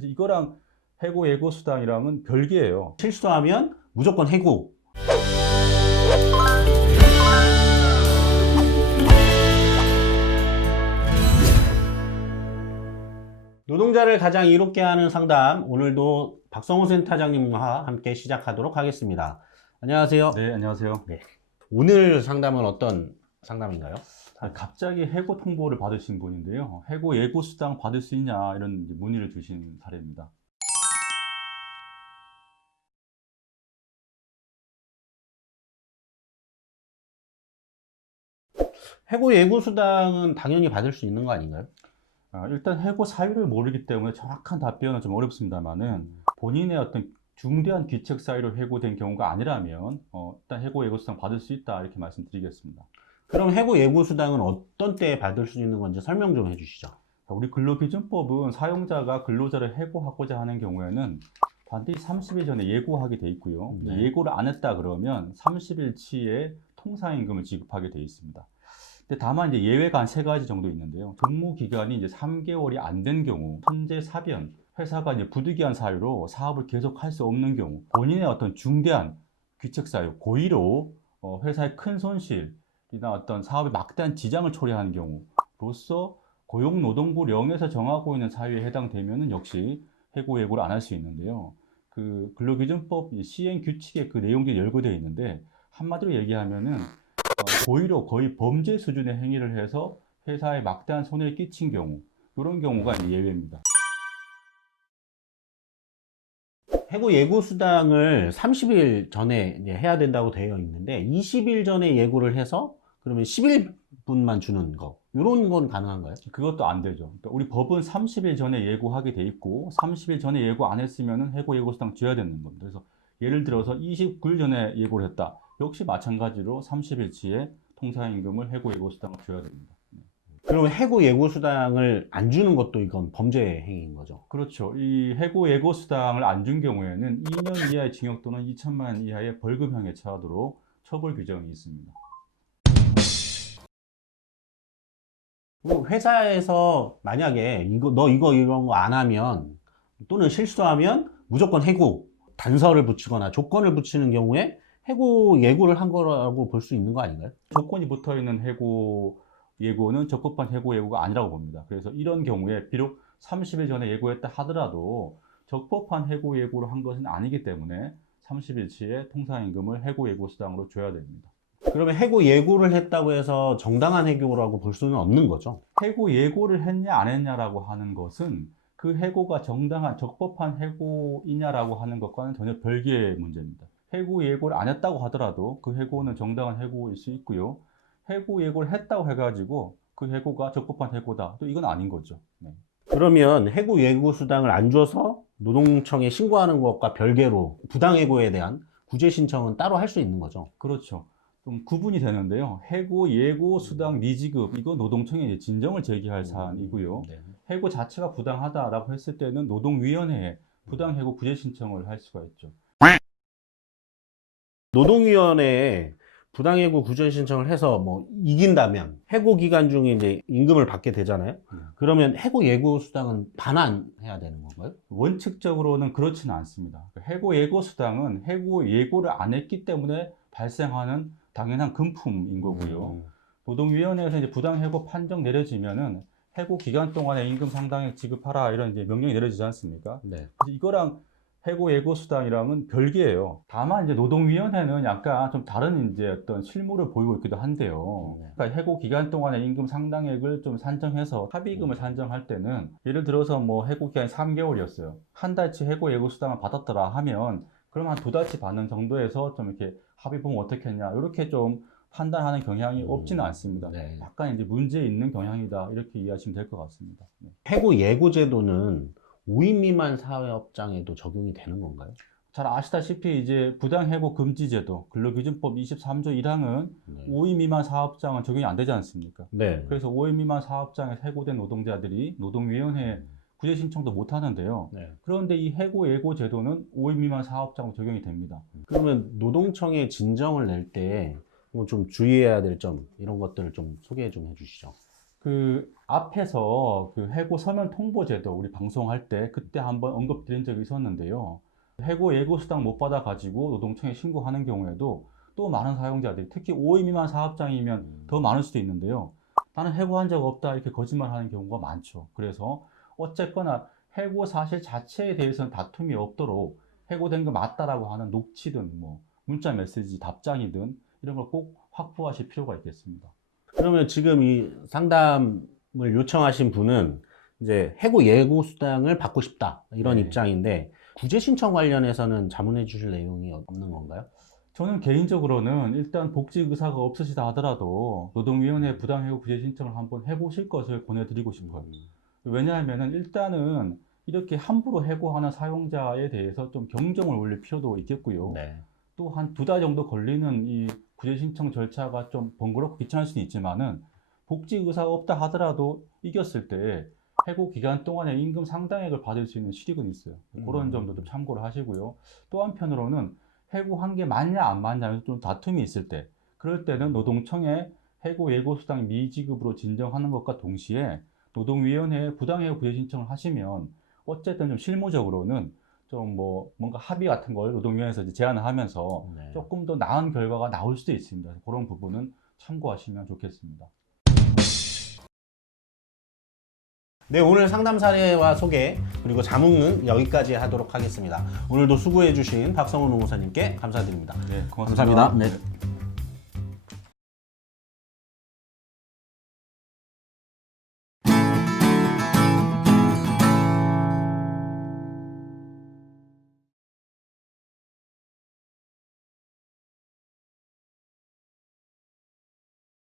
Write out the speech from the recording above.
그래서 이거랑 해고 예고 수당이랑은 별개예요. 실수하면 무조건 해고. 노동자를 가장 이롭게 하는 상담, 오늘도 박성호 센터장님과 함께 시작하도록 하겠습니다. 안녕하세요. 네, 안녕하세요. 네. 오늘 상담은 어떤 상담인가요? 갑자기 해고 통보를 받으신 분인데요. 해고 예고 수당 받을 수 있냐 이런 이제 문의를 주신 사례입니다. 해고 예고 수당은 당연히 받을 수 있는 거 아닌가요? 일단 해고 사유를 모르기 때문에 정확한 답변은 좀 어렵습니다만은 본인의 어떤 중대한 귀책 사유로 해고된 경우가 아니라면 일단 해고 예고 수당 받을 수 있다 이렇게 말씀드리겠습니다. 그럼 해고 예고 수당은 어떤 때에 받을 수 있는 건지 설명 좀 해주시죠. 우리 근로기준법은 사용자가 근로자를 해고하고자 하는 경우에는 반드시 30일 전에 예고하게 돼 있고요. 네. 예고를 안 했다 그러면 30일치의 통상임금을 지급하게 돼 있습니다. 근데 다만 이제 예외가 한 세 가지 정도 있는데요. 근무 기간이 이제 3개월이 안 된 경우, 현재 사변, 회사가 이제 부득이한 사유로 사업을 계속할 수 없는 경우, 본인의 어떤 중대한 귀책 사유, 고의로 회사의 큰 손실이나 어떤 사업에 막대한 지장을 초래하는 경우로서 고용노동부 령에서 정하고 있는 사유에 해당되면은 역시 해고 예고를 안 할 수 있는데요. 그 근로기준법 시행 규칙에 그 내용들이 열거되어 있는데 한마디로 얘기하면은 고의로 거의 범죄 수준의 행위를 해서 회사에 막대한 손해를 끼친 경우, 이런 경우가 이제 예외입니다. 해고 예고 수당을 30일 전에 이제 해야 된다고 되어 있는데 20일 전에 예고를 해서 그러면 10일분만 주는 거, 이런 건 가능한가요? 그것도 안 되죠. 그러니까 우리 법은 30일 전에 예고하게 돼 있고 30일 전에 예고 안 했으면은 해고 예고 수당 줘야 되는 겁니다. 그래서 예를 들어서 29일 전에 예고를 했다. 역시 마찬가지로 30일치의 통상임금을 해고 예고 수당을 줘야 됩니다. 그러면 해고 예고 수당을 안 주는 것도 이건 범죄 행위인 거죠. 그렇죠. 이 해고 예고 수당을 안 준 경우에는 2년 이하의 징역 또는 2천만 원 이하의 벌금형에 처하도록 처벌 규정이 있습니다. 회사에서 만약에 이런 거 안 하면 또는 실수하면 무조건 해고, 단서를 붙이거나 조건을 붙이는 경우에 해고 예고를 한 거라고 볼 수 있는 거 아닌가요? 조건이 붙어 있는 해고 예고는 적법한 해고 예고가 아니라고 봅니다. 그래서 이런 경우에 비록 30일 전에 예고했다 하더라도 적법한 해고 예고를 한 것은 아니기 때문에 30일치의 통상임금을 해고 예고 수당으로 줘야 됩니다. 그러면 해고 예고를 했다고 해서 정당한 해고라고 볼 수는 없는 거죠. 해고 예고를 했냐 안 했냐라고 하는 것은 그 해고가 정당한 적법한 해고이냐라고 하는 것과는 전혀 별개의 문제입니다. 해고 예고를 안 했다고 하더라도 그 해고는 정당한 해고일 수 있고요. 해고 예고를 했다고 해가지고 그 해고가 적법한 해고다. 또 이건 아닌 거죠. 네. 그러면 해고 예고 수당을 안 줘서 노동청에 신고하는 것과 별개로 부당해고에 대한 구제 신청은 따로 할 수 있는 거죠. 그렇죠. 좀 구분이 되는데요. 해고 예고 수당 미지급 이거 노동청에 이제 진정을 제기할 사안이고요. 네. 해고 자체가 부당하다라고 했을 때는 노동위원회에 부당해고 구제 신청을 할 수가 있죠. 노동위원회에 부당해고 구제 신청을 해서 뭐 이긴다면 해고 기간 중에 이제 임금을 받게 되잖아요. 그러면 해고 예고 수당은 반환해야 되는 건가요? 원칙적으로는 그렇지는 않습니다. 해고 예고 수당은 해고 예고를 안 했기 때문에 발생하는 당연한 금품인 거고요. 노동위원회에서 이제 부당해고 판정 내려지면은 해고 기간 동안에 임금 상당액 지급하라 이런 이제 명령이 내려지지 않습니까? 네. 그래서 이거랑 해고 예고 수당이랑은 별개예요. 다만 이제 노동위원회는 약간 좀 다른 이제 어떤 실무를 보이고 있기도 한데요. 그러니까 해고 기간 동안의 임금 상당액을 좀 산정해서 합의금을 산정할 때는 예를 들어서 뭐 해고 기간이 3개월이었어요. 한 달치 해고 예고 수당을 받았더라 하면 그럼 한 두 달치 받는 정도에서 좀 이렇게 합의 보면 어떻겠냐 이렇게 좀 판단하는 경향이 없지는 않습니다. 네. 약간 이제 문제 있는 경향이다 이렇게 이해하시면 될 것 같습니다. 네. 해고 예고 제도는 5인 미만 사업장에도 적용이 되는 건가요? 잘 아시다시피 이제 부당해고 금지제도 근로기준법 23조 1항은 네. 5인 미만 사업장은 적용이 안 되지 않습니까? 네. 그래서 5인 미만 사업장에서 해고된 노동자들이 노동위원회에 구제 신청도 못 하는데요. 네. 그런데 이 해고 예고 제도는 5인 미만 사업장으로 적용이 됩니다. 그러면 노동청에 진정을 낼 때 뭐 좀 주의해야 될 점 이런 것들을 좀 소개 좀 해주시죠. 그 앞에서 그 해고 서면 통보제도 우리 방송할 때 그때 한번 언급드린 적이 있었는데요. 해고 예고 수당 못 받아 가지고 노동청에 신고하는 경우에도 또 많은 사용자들이 특히 5인 미만 사업장이면 더 많을 수도 있는데요. 나는 해고한 적 없다 이렇게 거짓말하는 경우가 많죠. 그래서 어쨌거나 해고 사실 자체에 대해서는 다툼이 없도록 해고된 거 맞다라고 하는 녹취든 뭐 문자 메시지 답장이든 이런 걸 꼭 확보하실 필요가 있겠습니다. 그러면 지금 이 상담을 요청하신 분은 이제 해고 예고 수당을 받고 싶다 이런 네. 입장인데 구제 신청 관련해서는 자문해 주실 내용이 없는 건가요? 저는 개인적으로는 일단 복직 의사가 없으시다 하더라도 노동위원회 부당해고 구제 신청을 한번 해보실 것을 권해드리고 싶어요. 왜냐하면은 일단은 이렇게 함부로 해고하는 사용자에 대해서 좀 경종을 울릴 필요도 있겠고요. 네. 또 한 2달 정도 걸리는 이 구제 신청 절차가 좀 번거롭고 귀찮을 수는 있지만은 복직 의사가 없다 하더라도 이겼을 때 해고 기간 동안에 임금 상당액을 받을 수 있는 실익은 있어요. 그런 점도 좀 참고를 하시고요. 또 한편으로는 해고한 게 맞냐 안 맞냐 좀 다툼이 있을 때 그럴 때는 노동청에 해고 예고 수당 미지급으로 진정하는 것과 동시에 노동위원회에 부당해고 구제 신청을 하시면 어쨌든 좀 실무적으로는 좀 뭐 뭔가 합의 같은 걸 노동위원회에서 이제 제안을 하면서 네. 조금 더 나은 결과가 나올 수도 있습니다. 그런 부분은 참고하시면 좋겠습니다. 네, 오늘 상담 사례와 소개 그리고 자문은 여기까지 하도록 하겠습니다. 오늘도 수고해 주신 박성훈 노무사님께 감사드립니다. 네, 고맙습니다. 감사합니다. 네.